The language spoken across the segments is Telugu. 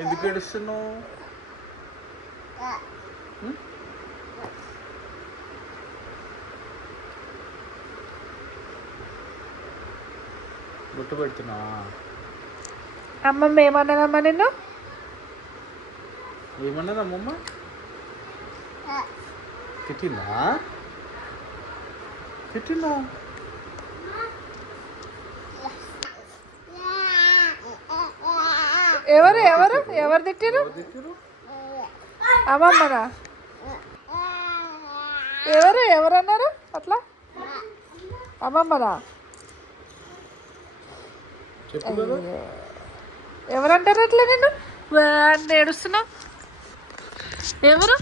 ఎందుకు ఏడుస్తున్నావు? గుట్టు పెడుతున్నావా? అమ్మమ్మ ఏమన్నదమ్మా నిన్ను? ఏమన్నది అమ్మమ్మ? తిట్టిందా? తిట్టిందా? ఎవరు ఎవరు ఎవరు తిట్టిరు? అమ్మమ్మనా? ఎవరు ఎవరన్నారు అట్లా? అమ్మమ్మనా? ఎవరంటారు అట్లా నేను ఏడుస్తున్నా? ఎవరు?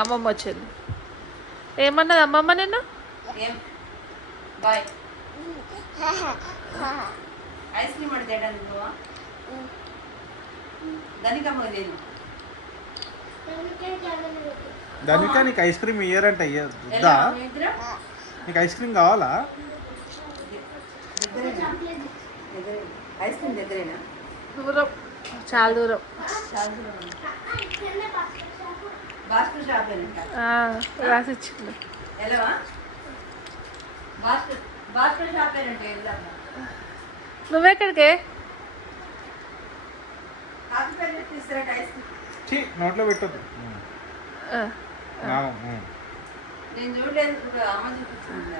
అమ్మమ్మ వచ్చింది. ఏమన్నది అమ్మమ్మ నిన్ను? ఐస్ క్రీమ్ అడితేటాను నువ్వా? ధనిక నీకు ఐస్ క్రీమ్ ఇయ్యారంట. ఇద్దా? నీకు ఐస్ క్రీమ్ కావాలా? ఐస్ క్రీమ్ దగ్గరేనా? దూరం, చాలా దూరం. భాస్కర్ షాప్ రాసిచ్చింది. వెళ్ళవా? భాస్కర్ షాప్ అంటే వెళ్దామా? నువ్వెక్కడికే? నోట్లో పెట్టద్దు. నేను చూడలేదు, అమ్మ చూపించింది.